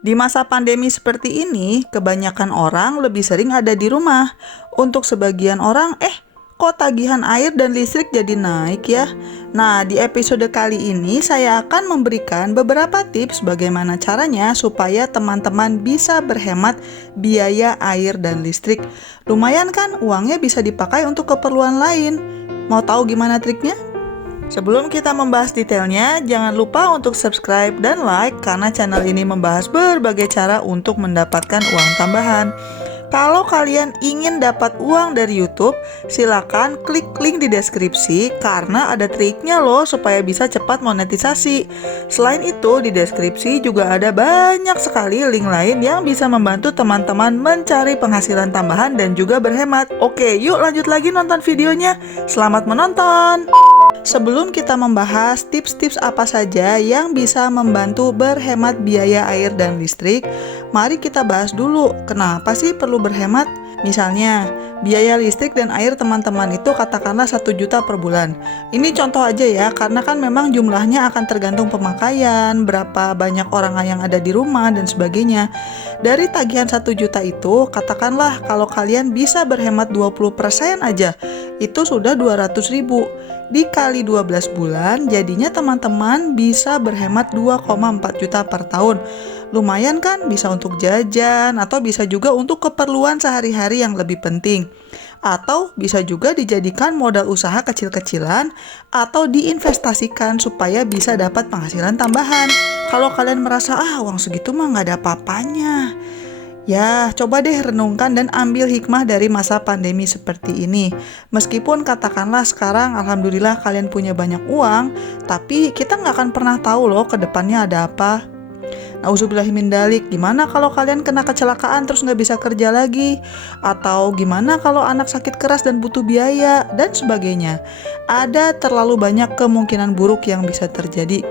Di masa pandemi seperti ini, kebanyakan orang lebih sering ada di rumah. Untuk sebagian orang, kok tagihan air dan listrik jadi naik ya? Nah, di episode kali ini saya akan memberikan beberapa tips bagaimana caranya supaya teman-teman bisa berhemat biaya air dan listrik. Lumayan kan, uangnya bisa dipakai untuk keperluan lain. Mau tahu gimana triknya? Sebelum kita membahas detailnya, jangan lupa untuk subscribe dan like karena channel ini membahas berbagai cara untuk mendapatkan uang tambahan. Kalau kalian ingin dapat uang dari YouTube, silakan klik link di deskripsi karena ada triknya loh supaya bisa cepat monetisasi. Selain itu, di deskripsi juga ada banyak sekali link lain yang bisa membantu teman-teman mencari penghasilan tambahan dan juga berhemat. Oke, yuk lanjut lagi nonton videonya. Selamat menonton! Sebelum kita membahas tips-tips apa saja yang bisa membantu berhemat biaya air dan listrik, mari kita bahas dulu kenapa sih perlu berhemat. Misalnya, biaya listrik dan air teman-teman itu katakanlah 1 juta per bulan. Ini contoh aja ya, karena kan memang jumlahnya akan tergantung pemakaian, berapa banyak orang yang ada di rumah, dan sebagainya. Dari tagihan 1 juta itu, katakanlah kalau kalian bisa berhemat 20% aja, itu sudah 200.000. Dikali 12 bulan, jadinya teman-teman bisa berhemat 2,4 juta per tahun. Lumayan kan, bisa untuk jajan atau bisa juga untuk keperluan sehari-hari yang lebih penting. Atau bisa juga dijadikan modal usaha kecil-kecilan atau diinvestasikan supaya bisa dapat penghasilan tambahan. Kalau kalian merasa, uang segitu mah nggak ada apa-apanya. Ya, coba deh renungkan dan ambil hikmah dari masa pandemi seperti ini. Meskipun katakanlah sekarang alhamdulillah kalian punya banyak uang, tapi kita nggak akan pernah tahu loh ke depannya ada apa. Nauzubillahimindzalik, gimana kalau kalian kena kecelakaan terus nggak bisa kerja lagi? Atau gimana kalau anak sakit keras dan butuh biaya? Dan sebagainya. Ada terlalu banyak kemungkinan buruk yang bisa terjadi.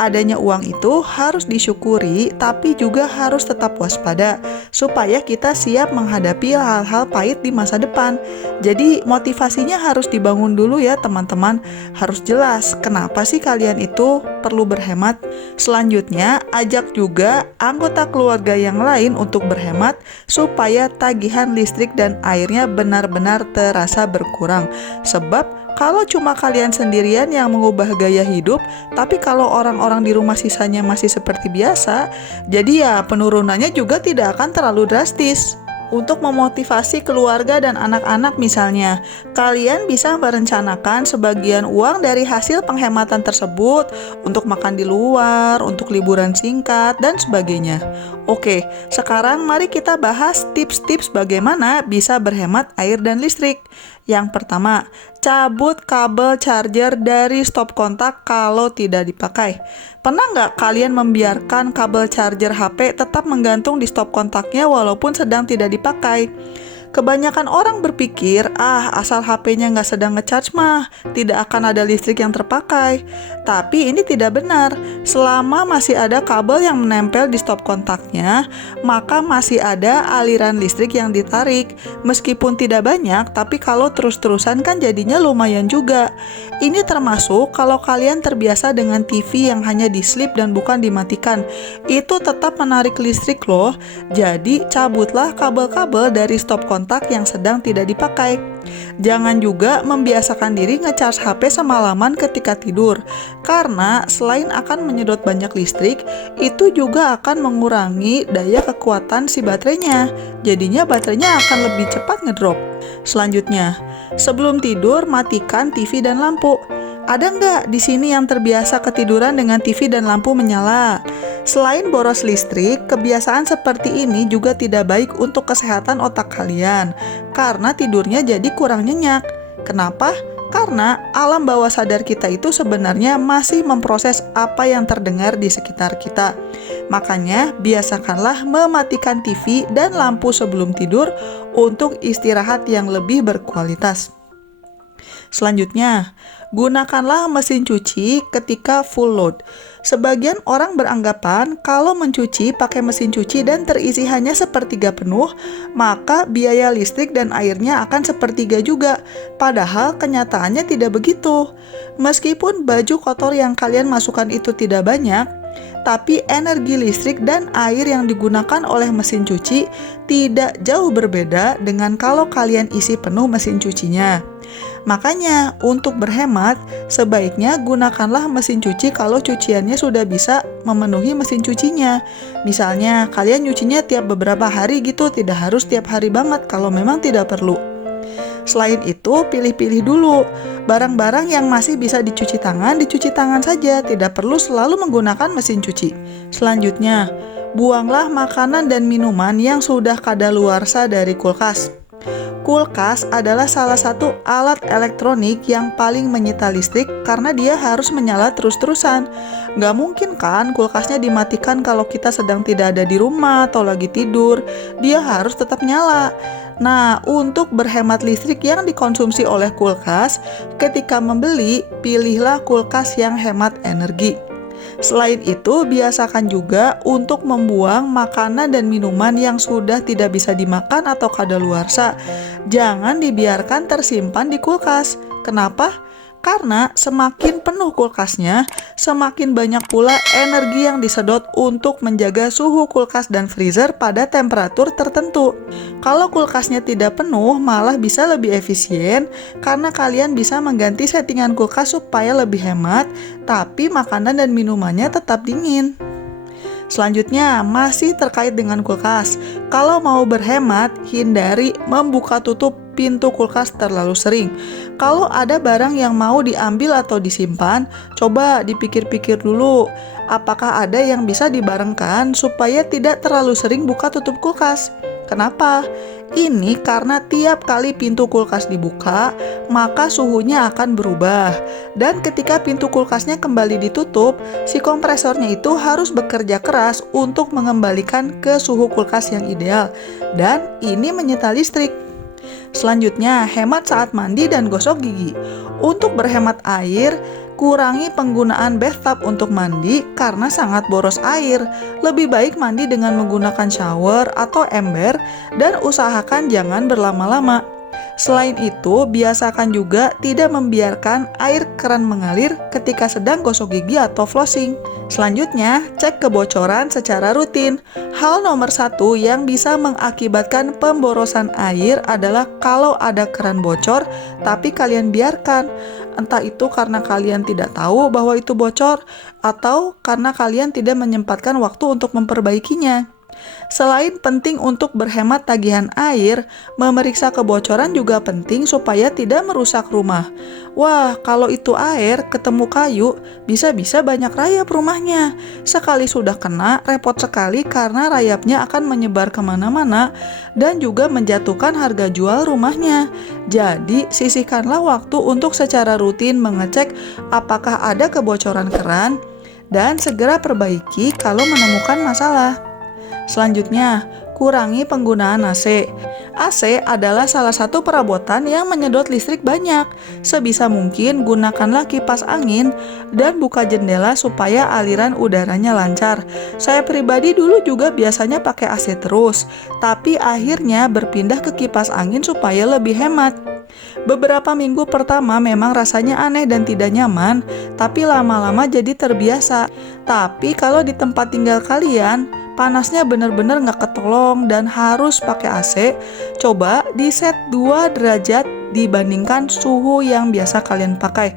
Adanya uang itu harus disyukuri, tapi juga harus tetap waspada, supaya kita siap menghadapi hal-hal pahit di masa depan. Jadi motivasinya harus dibangun dulu ya teman-teman. Harus jelas kenapa sih kalian itu perlu berhemat. Selanjutnya, ajak juga anggota keluarga yang lain untuk berhemat, supaya tagihan listrik dan airnya benar-benar terasa berkurang. Sebab kalau cuma kalian sendirian yang mengubah gaya hidup, tapi kalau orang-orang di rumah sisanya masih seperti biasa, jadi ya penurunannya juga tidak akan terlalu drastis. Untuk memotivasi keluarga dan anak-anak misalnya, kalian bisa merencanakan sebagian uang dari hasil penghematan tersebut untuk makan di luar, untuk liburan singkat, dan sebagainya. Oke, sekarang mari kita bahas tips-tips bagaimana bisa berhemat air dan listrik. Yang pertama, cabut kabel charger dari stop kontak kalau tidak dipakai. Pernah nggak kalian membiarkan kabel charger HP tetap menggantung di stop kontaknya walaupun sedang tidak dipakai? Kebanyakan orang berpikir, asal HP-nya nggak sedang ngecharge mah, tidak akan ada listrik yang terpakai. Tapi ini tidak benar. Selama masih ada kabel yang menempel di stop kontaknya, maka masih ada aliran listrik yang ditarik. Meskipun tidak banyak, tapi kalau terus-terusan kan jadinya lumayan juga. Ini termasuk kalau kalian terbiasa dengan TV yang hanya di-sleep dan bukan dimatikan. Itu tetap menarik listrik loh. Jadi cabutlah kabel-kabel dari stop kontak yang sedang tidak dipakai. Jangan juga membiasakan diri nge-charge HP semalaman ketika tidur, karena selain akan menyedot banyak listrik, itu juga akan mengurangi daya kekuatan si baterainya. Jadinya baterainya akan lebih cepat ngedrop. Selanjutnya, sebelum tidur matikan TV dan lampu. Ada nggak di sini yang terbiasa ketiduran dengan TV dan lampu menyala? Selain boros listrik, kebiasaan seperti ini juga tidak baik untuk kesehatan otak kalian, karena tidurnya jadi kurang nyenyak. Kenapa? Karena alam bawah sadar kita itu sebenarnya masih memproses apa yang terdengar di sekitar kita. Makanya, biasakanlah mematikan TV dan lampu sebelum tidur untuk istirahat yang lebih berkualitas. Selanjutnya, gunakanlah mesin cuci ketika full load. Sebagian orang beranggapan kalau mencuci pakai mesin cuci dan terisi hanya sepertiga penuh, maka biaya listrik dan airnya akan sepertiga juga. Padahal kenyataannya tidak begitu. Meskipun baju kotor yang kalian masukkan itu tidak banyak, Tapi energi listrik dan air yang digunakan oleh mesin cuci tidak jauh berbeda dengan kalau kalian isi penuh mesin cucinya. Makanya, untuk berhemat, sebaiknya gunakanlah mesin cuci kalau cuciannya sudah bisa memenuhi mesin cucinya. Misalnya, kalian nyucinya tiap beberapa hari gitu, tidak harus tiap hari banget kalau memang tidak perlu. Selain itu, pilih-pilih dulu. Barang-barang yang masih bisa dicuci tangan saja, tidak perlu selalu menggunakan mesin cuci. Selanjutnya, buanglah makanan dan minuman yang sudah kadaluarsa dari kulkas. Kulkas adalah salah satu alat elektronik yang paling menyita listrik karena dia harus menyala terus-terusan. Nggak mungkin kan kulkasnya dimatikan kalau kita sedang tidak ada di rumah atau lagi tidur. Dia harus tetap nyala. Nah, untuk berhemat listrik yang dikonsumsi oleh kulkas, ketika membeli, pilihlah kulkas yang hemat energi. Selain itu, biasakan juga untuk membuang makanan dan minuman yang sudah tidak bisa dimakan atau kadaluarsa. Jangan dibiarkan tersimpan di kulkas. Kenapa? Karena semakin penuh kulkasnya, semakin banyak pula energi yang disedot untuk menjaga suhu kulkas dan freezer pada temperatur tertentu. Kalau kulkasnya tidak penuh, malah bisa lebih efisien karena kalian bisa mengganti settingan kulkas supaya lebih hemat, tapi makanan dan minumannya tetap dingin. Selanjutnya, masih terkait dengan kulkas. Kalau mau berhemat, hindari membuka tutup pintu kulkas terlalu sering. Kalau ada barang yang mau diambil atau disimpan, coba dipikir-pikir dulu. Apakah ada yang bisa dibarengkan supaya tidak terlalu sering buka tutup kulkas? Kenapa? Ini karena tiap kali pintu kulkas dibuka, maka suhunya akan berubah. Dan ketika pintu kulkasnya kembali ditutup, si kompresornya itu harus bekerja keras untuk mengembalikan ke suhu kulkas yang ideal. Dan ini menyita listrik. Selanjutnya, hemat saat mandi dan gosok gigi. Untuk berhemat air, kurangi penggunaan bathtub untuk mandi karena sangat boros air. Lebih baik mandi dengan menggunakan shower atau ember dan usahakan jangan berlama-lama. Selain itu, biasakan juga tidak membiarkan air keran mengalir ketika sedang gosok gigi atau flossing. Selanjutnya, cek kebocoran secara rutin. Hal nomor 1 yang bisa mengakibatkan pemborosan air adalah kalau ada keran bocor, tapi kalian biarkan. Entah itu karena kalian tidak tahu bahwa itu bocor, atau karena kalian tidak menyempatkan waktu untuk memperbaikinya. Selain penting untuk berhemat tagihan air, memeriksa kebocoran juga penting supaya tidak merusak rumah. Wah, kalau itu air ketemu kayu, bisa-bisa banyak rayap rumahnya. Sekali sudah kena, repot sekali karena rayapnya akan menyebar kemana-mana dan juga menjatuhkan harga jual rumahnya. Jadi, sisihkanlah waktu untuk secara rutin mengecek apakah ada kebocoran keran dan segera perbaiki kalau menemukan masalah. Selanjutnya, kurangi penggunaan AC. AC adalah salah satu perabotan yang menyedot listrik banyak. Sebisa mungkin gunakanlah kipas angin dan buka jendela supaya aliran udaranya lancar. Saya pribadi dulu juga biasanya pakai AC terus, tapi akhirnya berpindah ke kipas angin supaya lebih hemat. Beberapa minggu pertama memang rasanya aneh dan tidak nyaman, tapi lama-lama jadi terbiasa. Tapi kalau di tempat tinggal kalian, panasnya benar-benar nggak ketolong dan harus pakai AC, coba di set 2 derajat dibandingkan suhu yang biasa kalian pakai.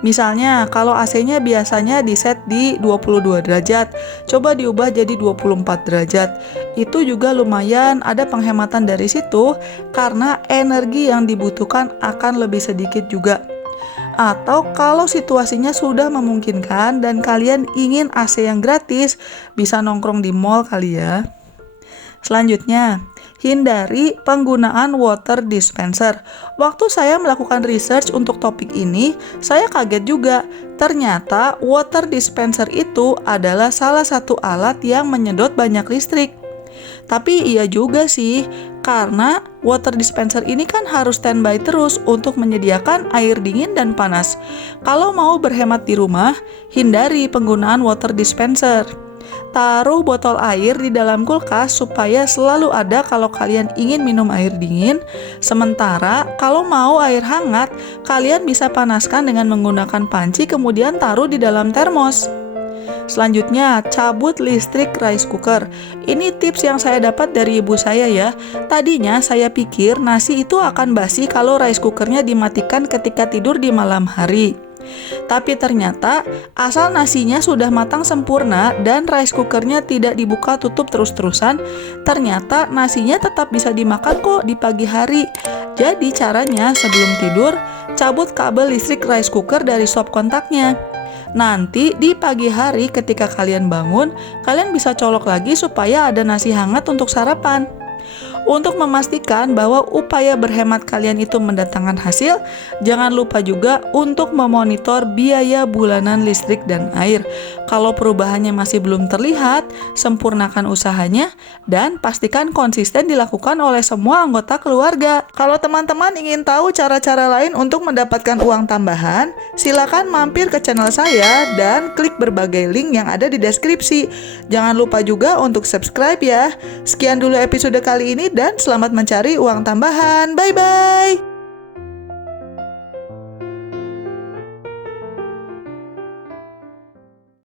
Misalnya, kalau AC-nya biasanya di set di 22 derajat, coba diubah jadi 24 derajat. Itu juga lumayan ada penghematan dari situ karena energi yang dibutuhkan akan lebih sedikit juga. Atau kalau situasinya sudah memungkinkan dan kalian ingin AC yang gratis, bisa nongkrong di mall kali ya. Selanjutnya, hindari penggunaan water dispenser. Waktu saya melakukan research untuk topik ini, saya kaget juga. Ternyata water dispenser itu adalah salah satu alat yang menyedot banyak listrik. Tapi iya juga sih, karena water dispenser ini kan harus standby terus untuk menyediakan air dingin dan panas. Kalau mau berhemat di rumah, hindari penggunaan water dispenser. Taruh botol air di dalam kulkas supaya selalu ada kalau kalian ingin minum air dingin. Sementara kalau mau air hangat, kalian bisa panaskan dengan menggunakan panci kemudian taruh di dalam termos. Selanjutnya, cabut listrik rice cooker. Ini tips yang saya dapat dari ibu saya ya. Tadinya saya pikir nasi itu akan basi kalau rice cookernya dimatikan ketika tidur di malam hari. Tapi ternyata asal nasinya sudah matang sempurna dan rice cookernya tidak dibuka tutup terus-terusan, ternyata nasinya tetap bisa dimakan kok di pagi hari. Jadi caranya sebelum tidur, cabut kabel listrik rice cooker dari stop kontaknya. Nanti di pagi hari ketika kalian bangun, kalian bisa colok lagi supaya ada nasi hangat untuk sarapan. Untuk memastikan bahwa upaya berhemat kalian itu mendatangkan hasil, jangan lupa juga untuk memonitor biaya bulanan listrik dan air. Kalau perubahannya masih belum terlihat, sempurnakan usahanya dan pastikan konsisten dilakukan oleh semua anggota keluarga. Kalau teman-teman ingin tahu cara-cara lain untuk mendapatkan uang tambahan, silakan mampir ke channel saya dan klik berbagai link yang ada di deskripsi. Jangan lupa juga untuk subscribe ya. Sekian dulu episode kali ini dan selamat mencari uang tambahan. Bye-bye.